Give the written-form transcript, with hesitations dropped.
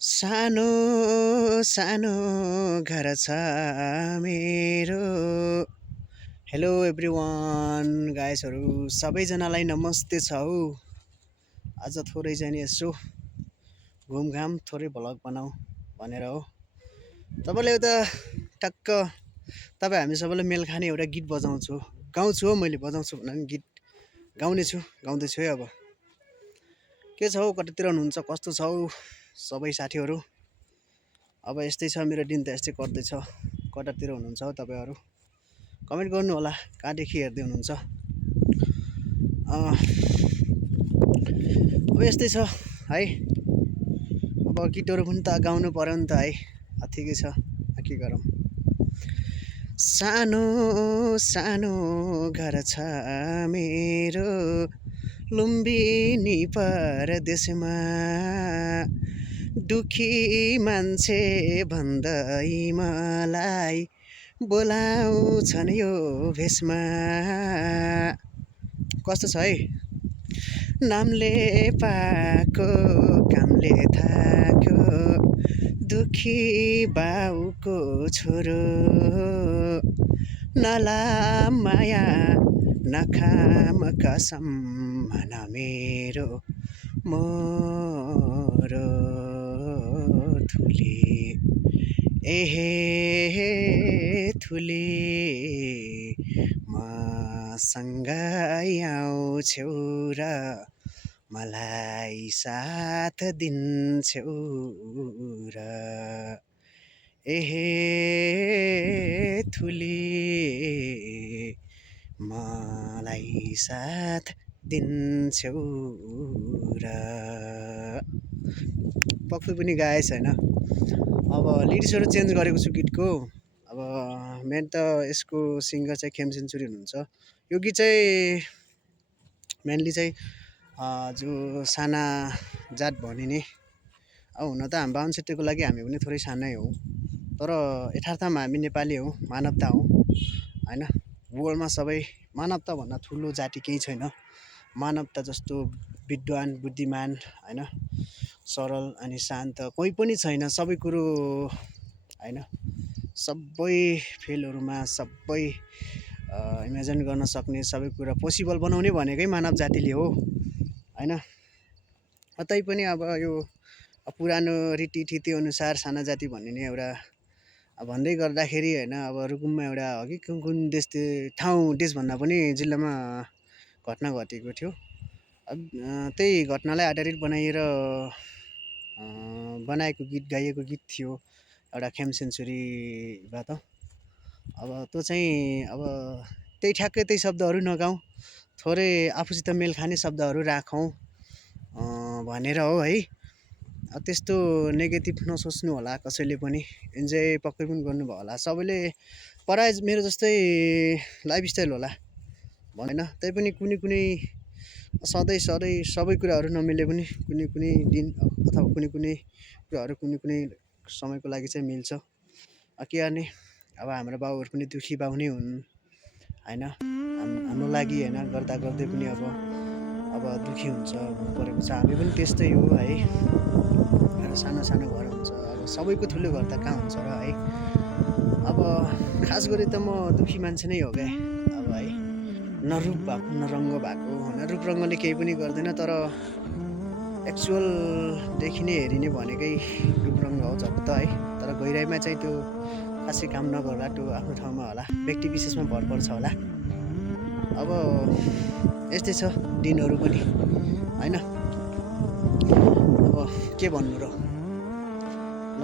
सानो सानो घर छ मेरो। हेलो एभ्रिवान गाइसहरू सबैजनालाई नमस्ते छ हौ। आज थोरै चाहिँ नि यसो घुमघाम थोरै भ्लग बनाऊ भनेर हो। तपाईँले उता टक्क तपाईँ हामी सबैलाई मेल खाने एउटा गीत बजाउँछु, गाउँछु हो। मैले बजाउँछु भन्दा पनि गीत गाउँदैछु है। अब के छ हौ, कतातिर हुनुहुन्छ, कस्तो छ हौ सबै साथीहरू? अब यस्तै छ, मेरो दिन त यस्तै कट्दैछ। कतातिर हुनुहुन्छ हौ तपाईँहरू? कमेन्ट गर्नु होला, कहाँदेखि हेर्दै हुनुहुन्छ। अब यस्तै छ है। अब गीतहरू पनि त गाउनु पर्यो नि त है। ठिकै छ, के गरौँ। सानो सानो घर छ मेरो लुम्बिनी परदेशमा, दुखी मान्छे भन्दै मलाई बोलाउँछन् यो भेषमा। कस्तो छ है? नामले पाएको कामले थाक्यो, दुखी बाउको छोरो, नला माया नखाम कसम भन मेरो मोरो थुली। एहे थुली, मसँगै आउँछौ र मलाई साथ दिन्छौ र। एहे थुली, मलाई साथ दिन्छौ र। पक्कै पनि गाएछ होइन। अब लिरिक्सहरू चेन्ज गरेको छु गीतको। अब मेन त यसको सिङ्गर चाहिँ खेम सेन्चुरी हुनुहुन्छ। यो गीत चाहिँ मेनली चाहिँ जो साना जात भनिने, अब हुन त हामी बाहुन क्षेत्रको लागि हामी पनि थोरै सानै हौँ, तर यथार्थमा हामी नेपाली हौँ, मानवता हौँ होइन। वर्ल्डमा सबै मानवता भन्दा ठुलो जाति केही छैन। मानवता जस्तो विद्वान बुद्धिमान होइन, सरल अनि शान्त कोही पनि छैन। सबै कुरो होइन, सबै फिल्डहरूमा सबै इमेजिन गर्न सक्ने, सबै कुरा पोसिबल बनाउने भनेकै मानव जातिले हो होइन। तैपनि अब यो पुरानो रीतिथिति अनुसार साना जाति भनिने एउटा भन्दै गर्दाखेरि होइन, अब रुकुममा एउटा हो कि कुन देश भन्दा पनि जिल्लामा घटना घटेको थियो। त्यही घटनालाई आधारित बनाएको गीत, गाइएको गीत थियो एउटा खेम सेन्चुरीबाट। अब त्यो चाहिँ अब त्यही ठ्याक्कै त्यही शब्दहरू नगाउँ, थोरै आफूसित मेल खाने शब्दहरू राखौँ भनेर हो है। त्यस्तो नेगेटिभ नसोच्नु होला कसैले पनि, इन्जोय पक्कै पनि गर्नुभयो होला सबैले। प्राय मेरो जस्तै लाइफस्टाइल होला होइन। तैपनि कुनै सधैँ सबै कुराहरू नमिले पनि कुनै दिन अथवा कुनै कुराहरू कुनै समयको लागि चाहिँ मिल्छ। के गर्ने, अब हाम्रो बाउहरू पनि दुखी बाउ नै हुन् होइन। हाम्रो लागि होइन गर्दा गर्दै पनि अब दुखी हुन्छ, हुनु परेको छ। हामी पनि त्यस्तै हो है। सानो सानो घर हुन्छ, अब सबैको ठुलो घर त कहाँ हुन्छ र है। अब खास गरी त म दुखी मान्छे नै हो क्या अब है। न रूप भएको न रङ्ग भएको होइन। रूप रङ्गले केही पनि गर्दैन, तर एक्चुअलदेखि नै हेरिने भनेकै रूप रङ्ग हो जब त है। तर गहिराइमा चाहिँ त्यो खासै काम नगर्ला, त्यो आफ्नो ठाउँमा होला, व्यक्ति विशेषमा भर पर्छ होला। अब यस्तै छ दिनहरू पनि होइन। अब के भन्नु र, ल